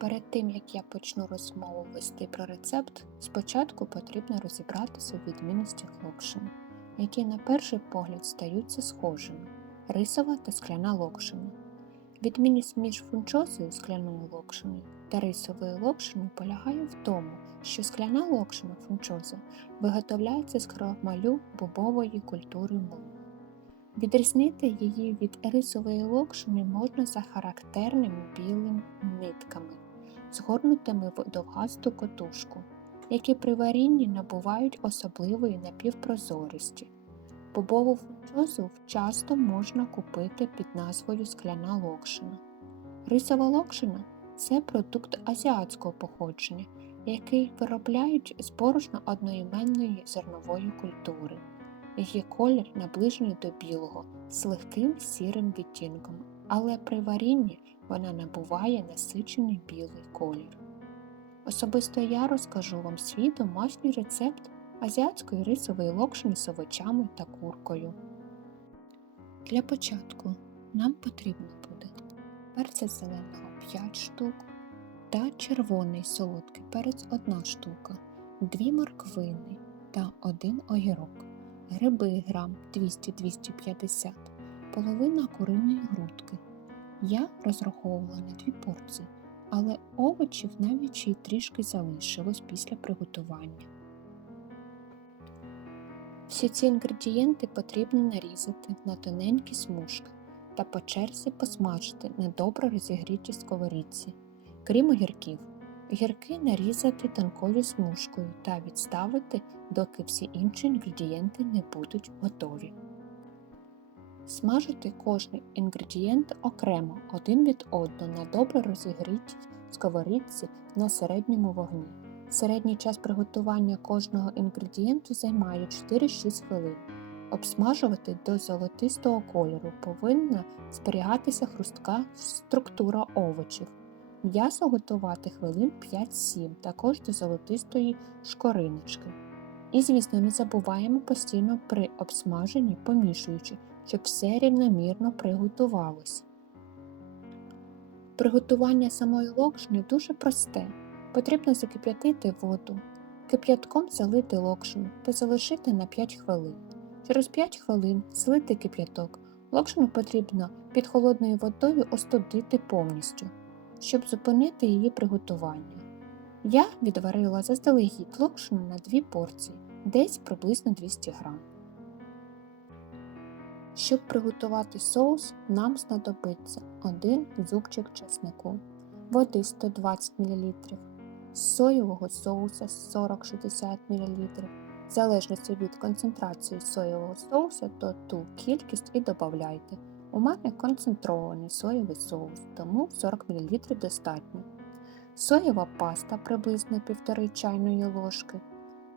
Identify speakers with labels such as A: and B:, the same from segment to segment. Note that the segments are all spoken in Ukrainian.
A: Перед тим як я почну розмову вести про рецепт, спочатку потрібно розібратися у відмінностях локшини, які на перший погляд стаються схожими рисова та скляна локшина. Відмінність між фунчозою скляною локшиною та рисовою локшиною полягає в тому, що скляна локшина фунчоза виготовляється з крохмалю бобової культури млину. Відрізнити її від рисової локшини можна за характерними білими нитками, згорнутими в довгасту котушку, які при варінні набувають особливої напівпрозорості. Бобову фунчозу часто можна купити під назвою скляна локшина. Рисова локшина це продукт азіатського походження, який виробляють з борошна одноіменної зернової культури. Її колір наближений до білого з легким сірим відтінком, але при варінні вона набуває насичений білий колір. Особисто я розкажу вам свій домашній рецепт азіатської рисової локшини з овочами та куркою. Для початку нам потрібно буде перця зеленого 5 штук та червоний солодкий перець 1 штука, 2 морквини та 1 огірок, гриби грам 200-250, половина куриної грудки. Я розраховувала на 2 порції, але овочів навіть ще й трішки залишилось після приготування. Всі ці інгредієнти потрібно нарізати на тоненькі смужки та по черзі посмажити на добре розігрітій сковорідці. Крім огірків, огірки нарізати тонкою смужкою та відставити, доки всі інші інгредієнти не будуть готові. Смажити кожний інгредієнт окремо один від одного на добре розігрітій сковорідці на середньому вогні. Середній час приготування кожного інгредієнту займає 4-6 хвилин. Обсмажувати до золотистого кольору повинна зберігатися хрустка структура овочів. М'ясо готувати хвилин 5-7, також до золотистої шкориночки. І, звісно, не забуваємо постійно при обсмаженні помішуючи, щоб все рівномірно приготувалося. Приготування самої локшини дуже просте. Потрібно закип'ятити воду, кип'ятком залити локшину та залишити на 5 хвилин. Через 5 хвилин злити кип'яток. Локшину потрібно під холодною водою остудити повністю, щоб зупинити її приготування. Я відварила заздалегідь локшину на 2 порції, десь приблизно 200 г. Щоб приготувати соус, нам знадобиться 1 зубчик чеснику, води 120 мл, соєвого соуса 40-60 мл. В залежності від концентрації соєвого соуса, то ту кількість і додавайте. У мене концентрований соєвий соус, тому 40 мл достатньо. Соєва паста приблизно 1,5 чайної ложки,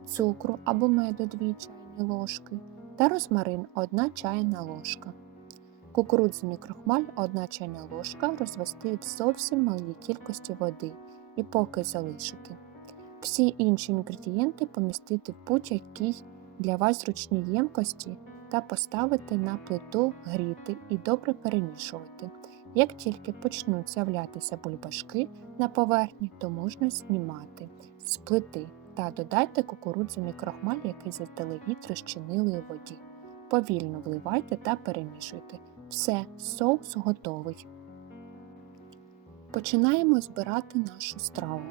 A: цукру або меду 2 чайні ложки та розмарин 1 чайна ложка. Кукурудзяний крохмаль 1 чайна ложка розвести в зовсім малій кількості води і поки залишити. Всі інші інгредієнти помістити в будь-якій для вас зручній ємкості та поставити на плиту гріти і добре перемішувати. Як тільки почнуть з'являтися бульбашки на поверхні, то можна знімати з плити та додайте кукурудзяний крохмаль, який заздалегідь розчинили у воді. Повільно вливайте та перемішуйте. Все, соус готовий. Починаємо збирати нашу страву.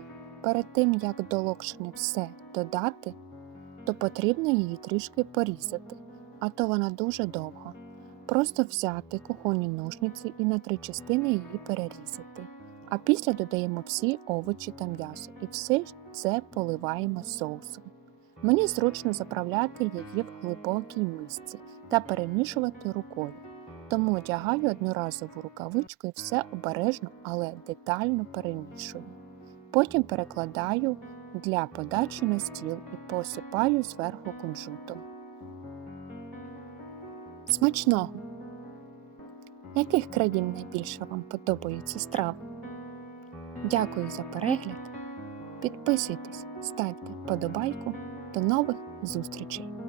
A: Перед тим, як до локшини все додати, то потрібно її трішки порізати, а то вона дуже довга. Просто взяти кухонні ножниці і на три частини її перерізати. А після додаємо всі овочі та м'ясо і все це поливаємо соусом. Мені зручно заправляти її в глибокій мисці та перемішувати рукою. Тому одягаю одноразову рукавичку і все обережно, але детально перемішую. Потім перекладаю для подачі на стіл і посипаю зверху кунжутом. Смачного! Яких країн найбільше вам подобаються страви? Дякую за перегляд. Підписуйтесь, ставте подобайку. До нових зустрічей!